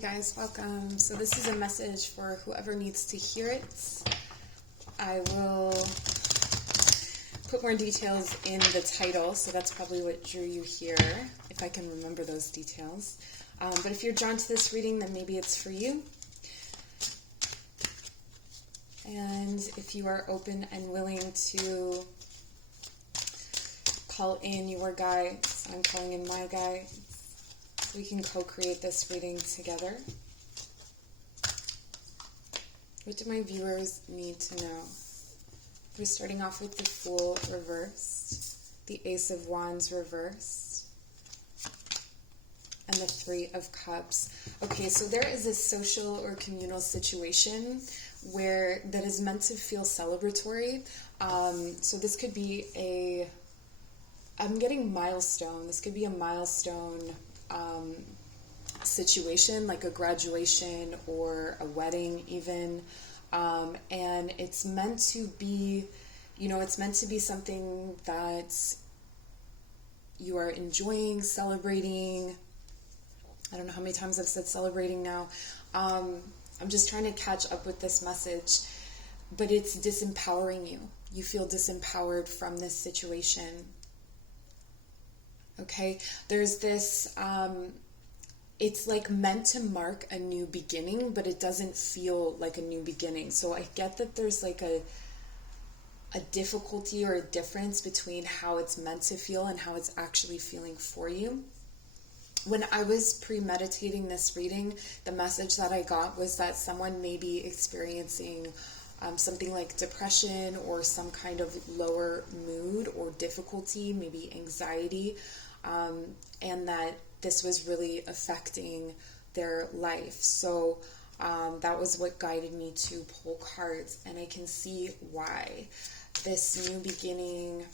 Guys, welcome. So this is a message for whoever needs to hear it. I will put more details in the title, so that's probably what drew you here, if I can remember those details. But if you're drawn to this reading, then maybe it's for you. And if you are open and willing to call in your guides, I'm calling in my guides. We can co-create this reading together. What do my viewers need to know? We're starting off with the Fool reversed, the Ace of Wands reversed, and the Three of Cups. Okay, so there is a social or communal situation that is meant to feel celebratory. So this could be I'm getting milestone. This could be a milestone situation, like a graduation or a wedding even, and it's meant to be, it's meant to be something that you are enjoying, celebrating. I don't know how many times I've said celebrating now. I'm just trying to catch up with this message, but it's disempowering you. You feel disempowered from this situation. Okay, there's this, it's like meant to mark a new beginning, but it doesn't feel like a new beginning. So I get that there's like a difficulty or a difference between how it's meant to feel and how it's actually feeling for you. When I was premeditating this reading, the message that I got was that someone may be experiencing something like depression or some kind of lower mood or difficulty, maybe anxiety, and that this was really affecting their life. So that was what guided me to pull cards, and I can see why. This new beginning,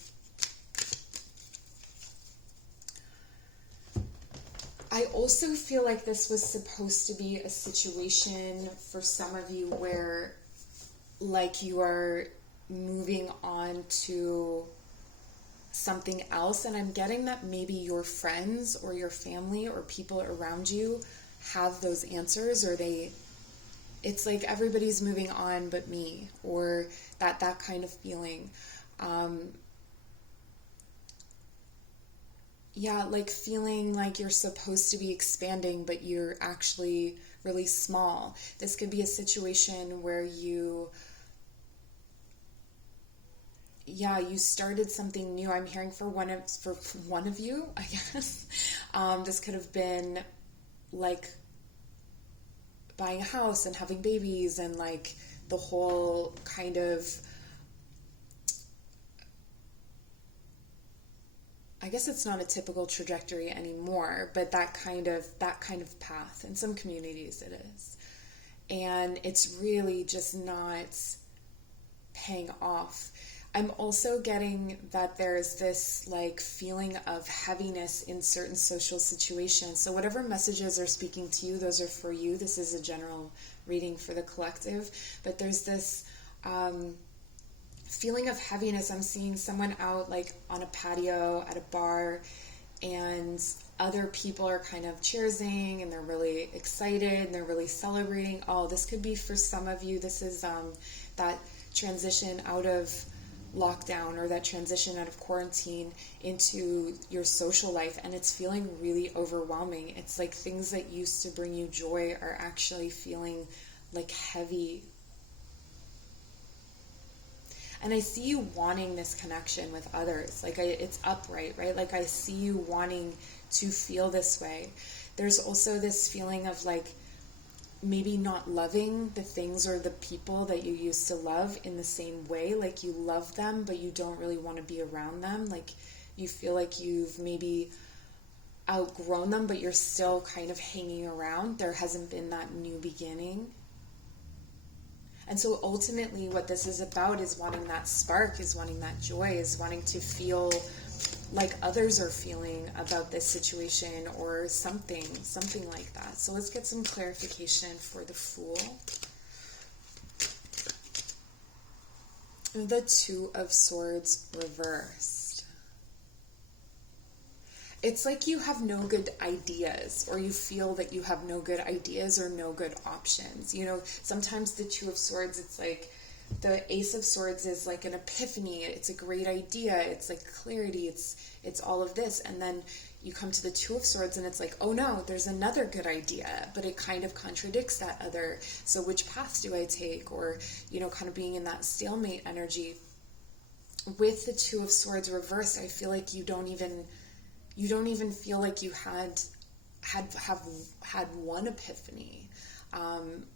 I also feel like this was supposed to be a situation for some of you where like you are moving on to something else, and I'm getting that maybe your friends or your family or people around you have those answers, or it's like everybody's moving on but me, or that kind of feeling. Like feeling like you're supposed to be expanding but you're actually really small. This could be a situation where you started something new. I'm hearing for one of you, I guess. This could have been like buying a house and having babies and like the whole kind of, I guess it's not a typical trajectory anymore, but that kind of path. In some communities it is. And it's really just not paying off. I'm also getting that there's this like feeling of heaviness in certain social situations. So whatever messages are speaking to you, those are for you. This is a general reading for the collective. But there's this feeling of heaviness. I'm seeing someone out like on a patio at a bar, and other people are kind of cheersing and they're really excited and they're really celebrating. Oh, this could be for some of you. This is that transition out of lockdown or that transition out of quarantine into your social life, and it's feeling really overwhelming. It's like things that used to bring you joy are actually feeling like heavy. And I see you wanting this connection with others. Like it's upright, right? Like I see you wanting to feel this way. There's also this feeling of like maybe not loving the things or the people that you used to love in the same way. Like you love them, but you don't really want to be around them. Like you feel like you've maybe outgrown them, but you're still kind of hanging around. There hasn't been that new beginning. And so ultimately what this is about is wanting that spark, is wanting that joy, is wanting to feel like others are feeling about this situation or something like that. So let's get some clarification for the Fool. The Two of Swords reversed. it's like you have no good ideas, or you feel that you have no good ideas or no good options. You know, sometimes the Two of Swords, it's like the Ace of Swords is like an epiphany. It's a great idea. It's like clarity. It's all of this. And then you come to the Two of Swords and it's like, oh no, there's another good idea, but it kind of contradicts that other. So which path do I take? Or, you know, kind of being in that stalemate energy. With the Two of Swords reversed, I feel like you don't even feel like you had one epiphany,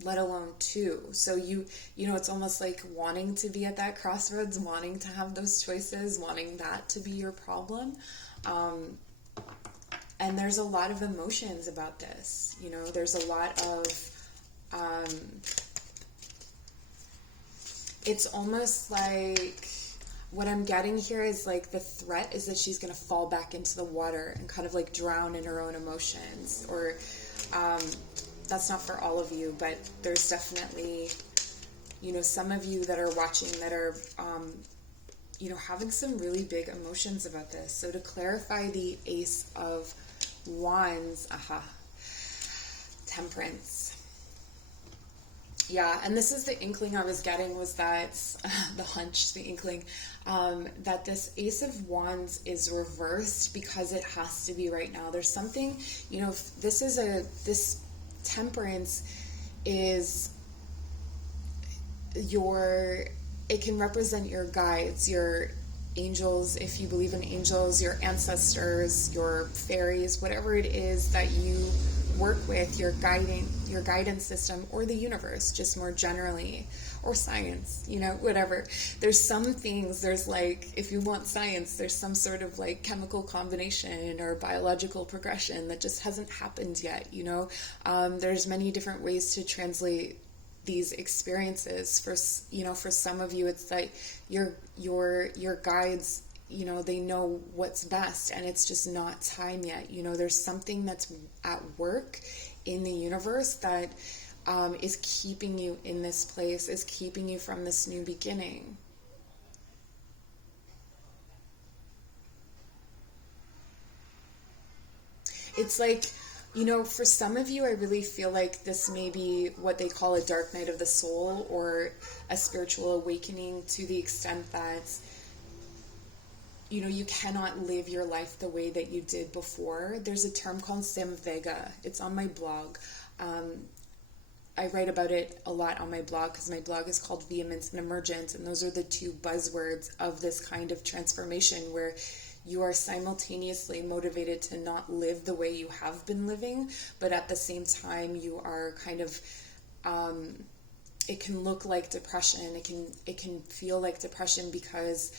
let alone two. So you know, it's almost like wanting to be at that crossroads, wanting to have those choices, wanting that to be your problem. And there's a lot of emotions about this. You know, there's a lot of, it's almost like, what I'm getting here is like the threat is that she's going to fall back into the water and kind of like drown in her own emotions. Or that's not for all of you, but there's definitely, you know, some of you that are watching that are, you know, having some really big emotions about this. So to clarify the Ace of Wands, Temperance. Yeah, and this is the inkling I was getting, was that, the hunch, the inkling, that this Ace of Wands is reversed because it has to be right now. There's something, you know, this Temperance is it can represent your guides, your angels, if you believe in angels, your ancestors, your fairies, whatever it is that you work with, your guidance system, or the universe, just more generally, or science, you know, whatever. There's some things, there's like, if you want science, there's some sort of like chemical combination or biological progression that just hasn't happened yet, you know. There's many different ways to translate these experiences. For, you know, for some of you, it's like your guides, you know, they know what's best, and it's just not time yet. You know, there's something that's at work in the universe that is keeping you in this place, is keeping you from this new beginning. It's like, you know, for some of you, I really feel like this may be what they call a dark night of the soul, or a spiritual awakening, to the extent that, you know, you cannot live your life the way that you did before. There's a term called Samvega. It's on my blog. I write about it a lot on my blog, because my blog is called Vehemence and Emergence, and those are the two buzzwords of this kind of transformation, where you are simultaneously motivated to not live the way you have been living, but at the same time you are kind of, it can look like depression, it can feel like depression, because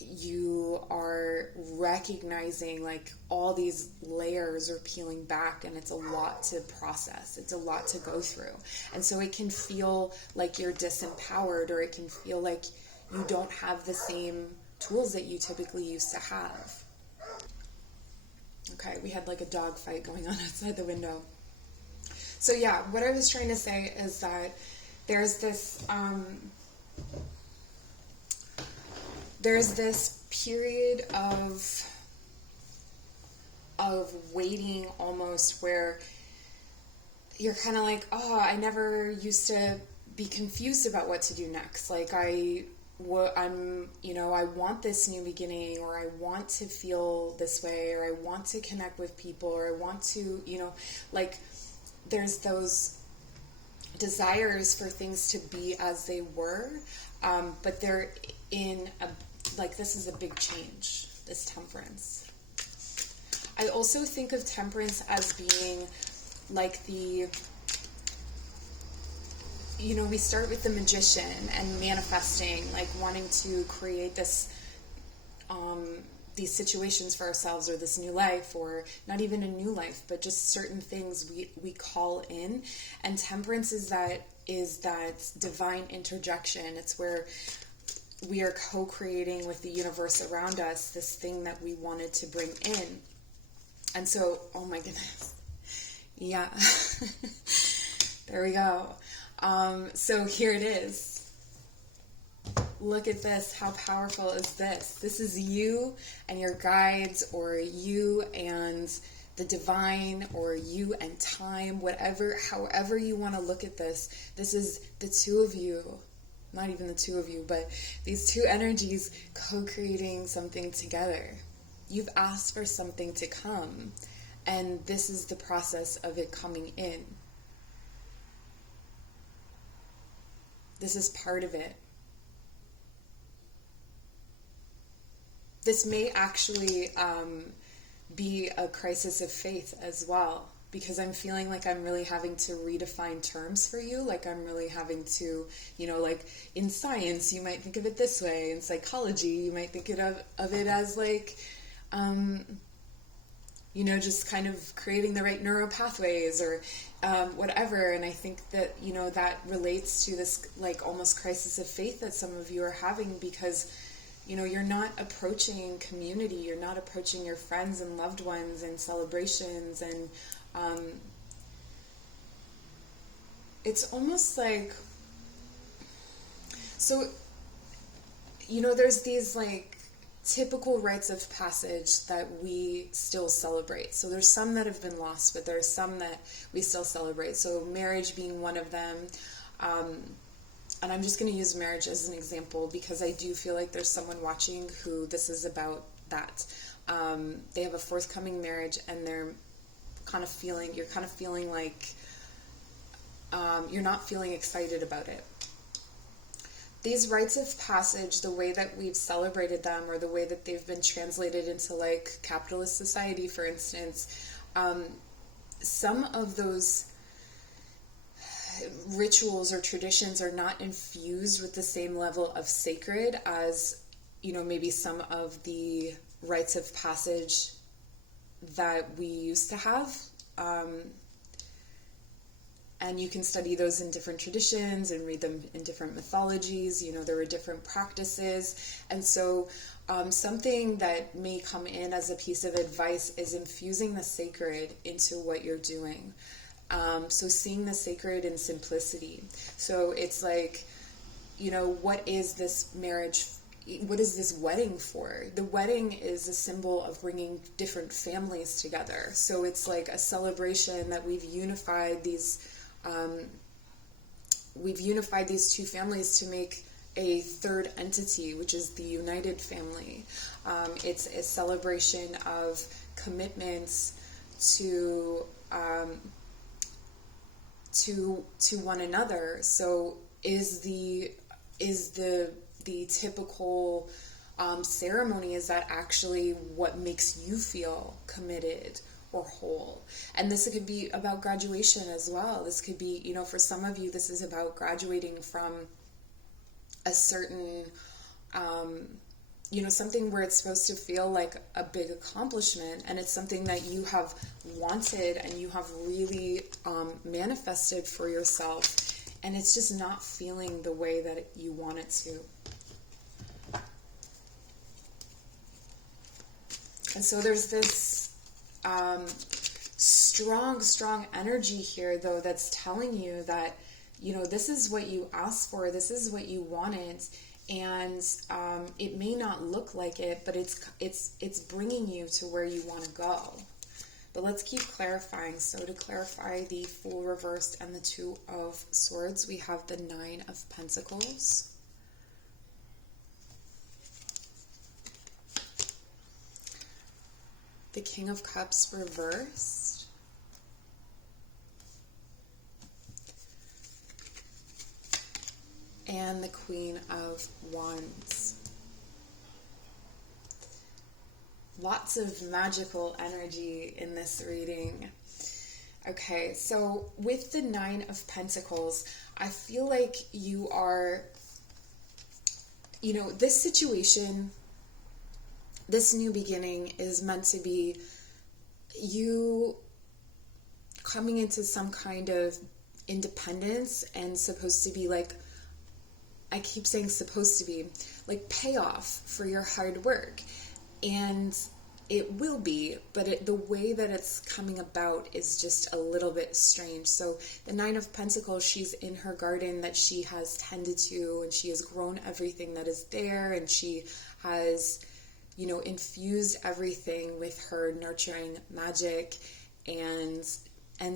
you are recognizing like all these layers are peeling back, and it's a lot to process, it's a lot to go through. And so it can feel like you're disempowered, or it can feel like you don't have the same tools that you typically used to have. Okay, we had like a dog fight going on outside the window. So yeah, what I was trying to say is that there's this period of waiting, almost, where you're kind of like, oh, I never used to be confused about what to do next. Like I'm, you know, I want this new beginning, or I want to feel this way, or I want to connect with people, or I want to, you know, like there's those desires for things to be as they were, but they're in a, like, this is a big change, this Temperance. I also think of Temperance as being like the, you know, we start with the Magician and manifesting, like wanting to create this, these situations for ourselves, or this new life, or not even a new life, but just certain things we call in. And Temperance is that divine interjection. It's where we are co-creating with the universe around us this thing that we wanted to bring in. And so, oh my goodness. Yeah. There we go. So here it is. look at this. How powerful is this? This is you and your guides, or you and the divine, or you and time, whatever, however you want to look at this. This is the two of you, not even the two of you, but these two energies co-creating something together. You've asked for something to come, and this is the process of it coming in. This is part of it. This may actually be a crisis of faith as well, because I'm feeling like I'm really having to redefine terms for you. Like I'm really having to, like in science, you might think of it this way. In psychology, you might think of it as like, just kind of creating the right neural pathways or whatever. And I think that, that relates to this like almost crisis of faith that some of you are having, because you're not approaching community, you're not approaching your friends and loved ones and celebrations, and it's almost like, so, there's these like typical rites of passage that we still celebrate. So there's some that have been lost, but there's some that we still celebrate. So marriage being one of them. And I'm just going to use marriage as an example, because I do feel like there's someone watching who this is about that. They have a forthcoming marriage, and you're kind of feeling like you're not feeling excited about it. These rites of passage, the way that we've celebrated them, or the way that they've been translated into like capitalist society, for instance, some of those rituals or traditions are not infused with the same level of sacred as, maybe some of the rites of passage that we used to have. And you can study those in different traditions and read them in different mythologies. There were different practices. And so something that may come in as a piece of advice is infusing the sacred into what you're doing. So seeing the sacred in simplicity. So it's like, what is this marriage? What is this wedding for? The wedding is a symbol of bringing different families together. So it's like a celebration that we've unified these two families to make a third entity, which is the united family. It's a celebration of commitments to one another. So is the typical ceremony, is that actually what makes you feel committed or whole? And this could be about graduation as well. This could be, for some of you, this is about graduating from a certain something where it's supposed to feel like a big accomplishment, and it's something that you have wanted and you have really manifested for yourself, and it's just not feeling the way that you want it to. And so there's this strong energy here, though, that's telling you that, this is what you asked for, this is what you wanted, and it may not look like it, but it's bringing you to where you want to go. But let's keep clarifying. So to clarify the Fool reversed and the Two of Swords, we have the Nine of Pentacles, the King of Cups reversed, and the Queen of Wands. Lots of magical energy in this reading. Okay, so with the Nine of Pentacles, I feel like you are, this situation, this new beginning is meant to be you coming into some kind of independence, and supposed to be like, I keep saying supposed to be, like payoff for your hard work. And It will be, but the way that it's coming about is just a little bit strange. So the Nine of Pentacles, she's in her garden that she has tended to, and she has grown everything that is there, and she has, infused everything with her nurturing magic, and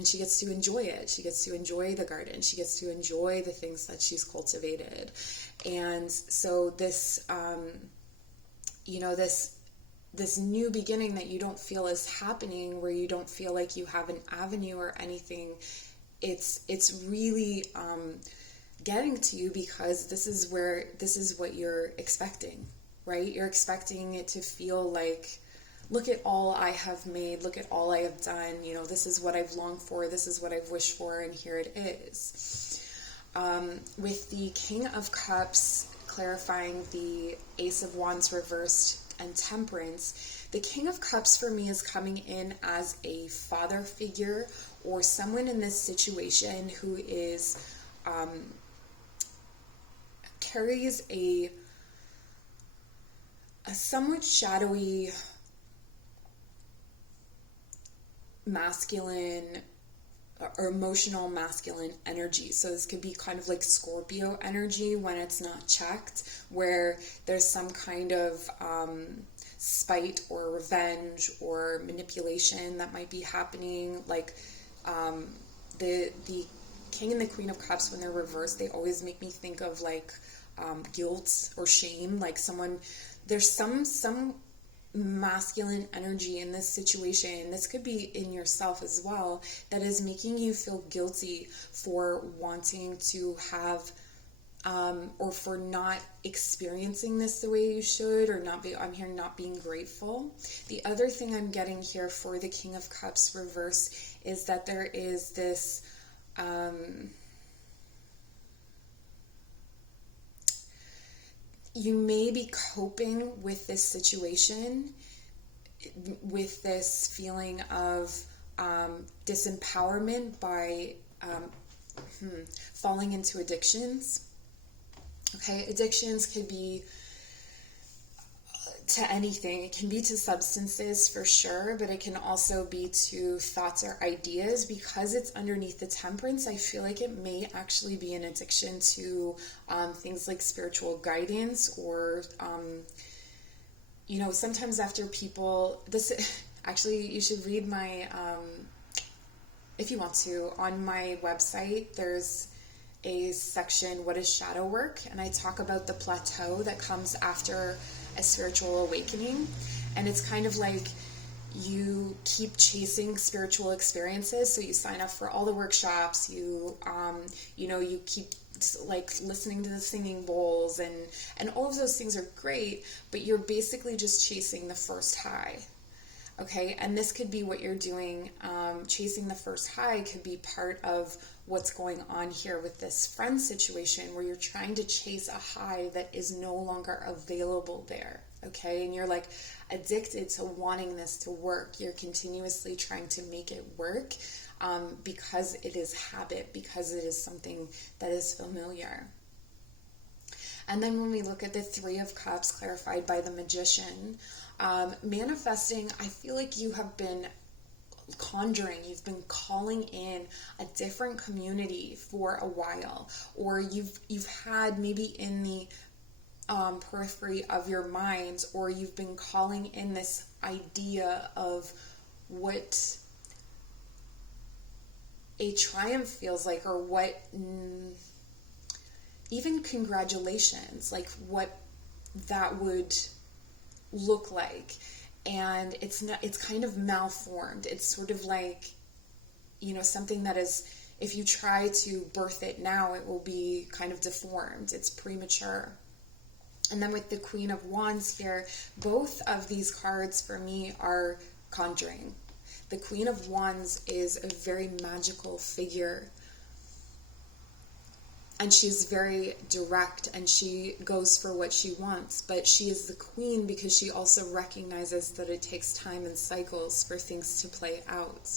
she gets to enjoy it. She gets to enjoy the garden. She gets to enjoy the things that she's cultivated. And so this, this new beginning that you don't feel is happening, where you don't feel like you have an avenue or anything, it's really getting to you, because this is what you're expecting, right? You're expecting it to feel like, look at all I have made, look at all I have done, this is what I've longed for, this is what I've wished for, and here it is. With the King of Cups clarifying the Ace of Wands reversed and Temperance, the King of Cups for me is coming in as a father figure, or someone in this situation who is carries a somewhat shadowy masculine or emotional masculine energy. So this could be kind of like Scorpio energy when it's not checked, where there's some kind of spite or revenge or manipulation that might be happening. Like the King and the Queen of Cups, when they're reversed, they always make me think of like guilt or shame. Like there's some masculine energy in this situation, this could be in yourself as well, that is making you feel guilty for wanting to have or for not experiencing this the way you should, or not being grateful. The other thing I'm getting here for the King of Cups reverse is that there is this you may be coping with this situation with this feeling of disempowerment by falling into addictions. Okay, addictions could be to anything. It can be to substances for sure, but it can also be to thoughts or ideas. Because it's underneath the Temperance, I feel like it may actually be an addiction to things like spiritual guidance, or sometimes after people, actually you should read my if you want to, on my website there's a section, What is Shadow Work? And I talk about the plateau that comes after a spiritual awakening. And it's kind of like you keep chasing spiritual experiences. So you sign up for all the workshops, you keep like listening to the singing bowls, and all of those things are great, but you're basically just chasing the first high. Okay, and this could be what you're doing. Chasing the first high could be part of what's going on here with this friend situation, where you're trying to chase a high that is no longer available there. Okay, and you're like addicted to wanting this to work. You're continuously trying to make it work because it is habit, because it is something that is familiar. And then when we look at the Three of Cups clarified by the Magician, manifesting, I feel like you have been conjuring, you've been calling in a different community for a while, or you've had maybe in the periphery of your mind, or you've been calling in this idea of what a triumph feels like, or what even congratulations, like what that would look like. And it's kind of malformed. It's sort of like, something that is, if you try to birth it now, it will be kind of deformed. It's premature. And then with the Queen of Wands here, both of these cards for me are conjuring. The Queen of Wands is a very magical figure, and she's very direct, and she goes for what she wants. But she is the queen because she also recognizes that it takes time and cycles for things to play out.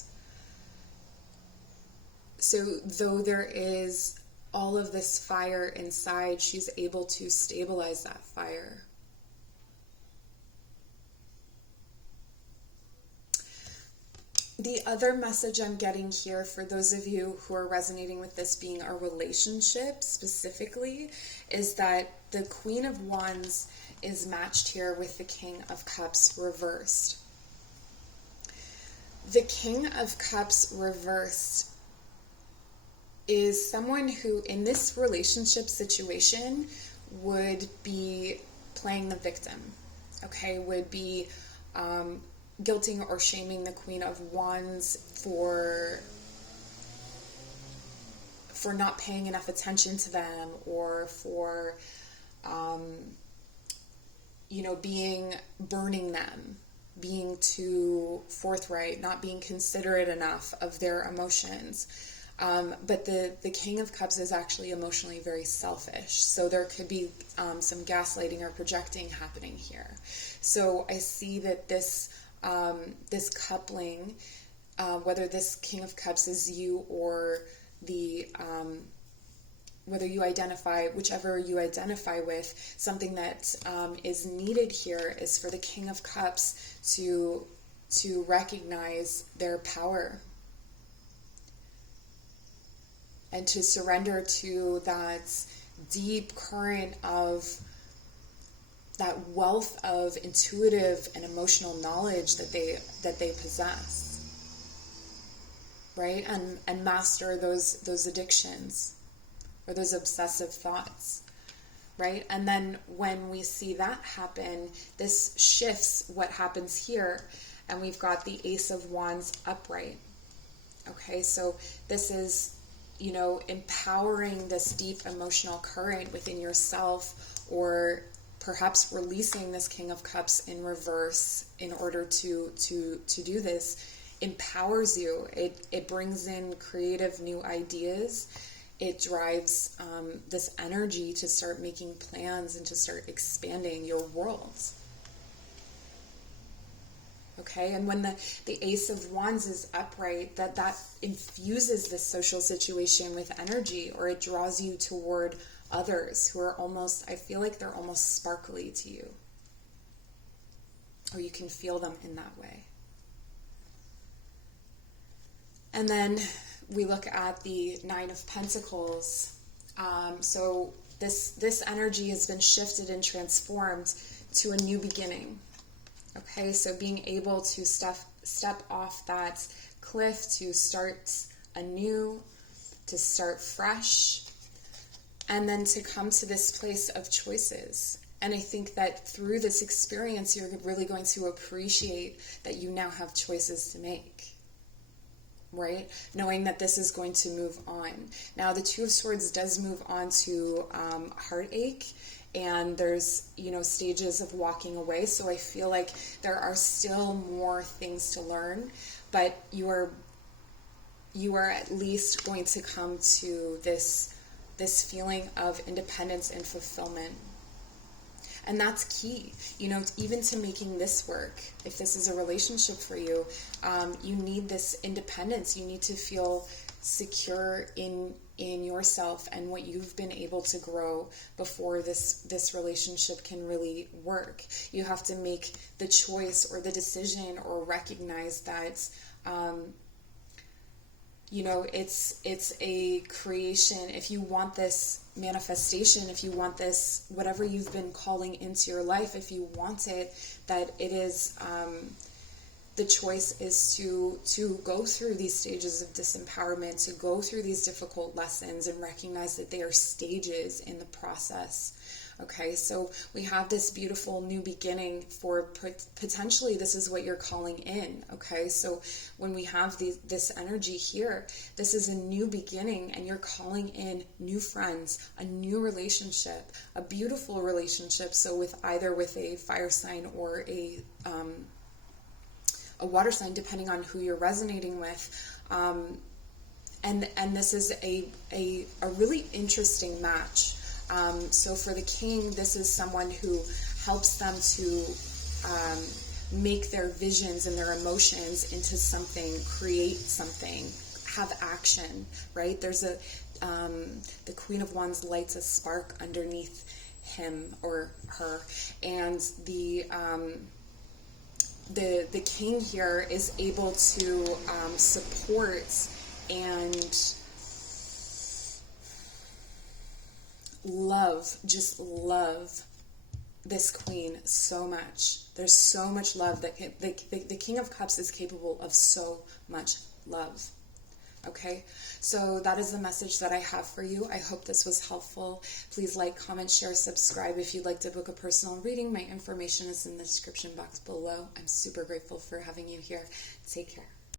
So though there is all of this fire inside, she's able to stabilize that fire. The other message I'm getting here for those of you who are resonating with this being a relationship specifically is that the Queen of Wands is matched here with the King of Cups reversed. The King of Cups reversed is someone who in this relationship situation would be playing the victim, okay, would be guilting or shaming the Queen of Wands for not paying enough attention to them, or for burning them, being too forthright, not being considerate enough of their emotions. But the King of Cups is actually emotionally very selfish. So there could be some gaslighting or projecting happening here. So I see that this coupling, whether this King of Cups is you or whether you identify, whichever you identify with, something that is needed here is for the King of Cups to recognize their power and to surrender to that deep current of that wealth of intuitive and emotional knowledge that they possess, right? And master those addictions or those obsessive thoughts, right? And then when we see that happen, this shifts what happens here, and we've got the Ace of Wands upright. Okay, so this is, empowering this deep emotional current within yourself, or perhaps releasing this King of Cups in reverse in order to do this empowers you. It brings in creative new ideas. It drives this energy to start making plans and to start expanding your world. Okay, and when the Ace of Wands is upright, that infuses this social situation with energy, or it draws you toward others who are almost, I feel like they're almost sparkly to you, or you can feel them in that way. And then we look at the Nine of Pentacles. So this energy has been shifted and transformed to a new beginning. Okay, so being able to step off that cliff, to start anew, to start fresh, and then to come to this place of choices. And I think that through this experience, you're really going to appreciate that you now have choices to make, right? Knowing that this is going to move on. Now, the Two of Swords does move on to heartache, and there's, stages of walking away. So I feel like there are still more things to learn, but you are at least going to come to this feeling of independence and fulfillment. And that's key, even to making this work. If this is a relationship for you, you need this independence. You need to feel secure in yourself and what you've been able to grow before this relationship can really work. You have to make the choice or the decision, or recognize that it's a creation. If you want this manifestation, if you want this, whatever you've been calling into your life, if you want it, that it is, the choice is to go through these stages of disempowerment, to go through these difficult lessons, and recognize that they are stages in the process. Okay, so we have this beautiful new beginning for potentially this is what you're calling in. Okay, so when we have this energy here, this is a new beginning, and you're calling in new friends, a new relationship, a beautiful relationship. So with a fire sign or a water sign, depending on who you're resonating with. And this is a really interesting match. So for the King, this is someone who helps them to make their visions and their emotions into something, create something, have action, right? There's the Queen of Wands lights a spark underneath him or her, and the king here is able to support and just love this queen so much. There's so much love that the King of Cups is capable of so much love. Okay, so that is the message that I have for you. I hope this was helpful. Please like, comment, share, subscribe. If you'd like to book a personal reading, my information is in the description box below. I'm super grateful for having you here. Take care.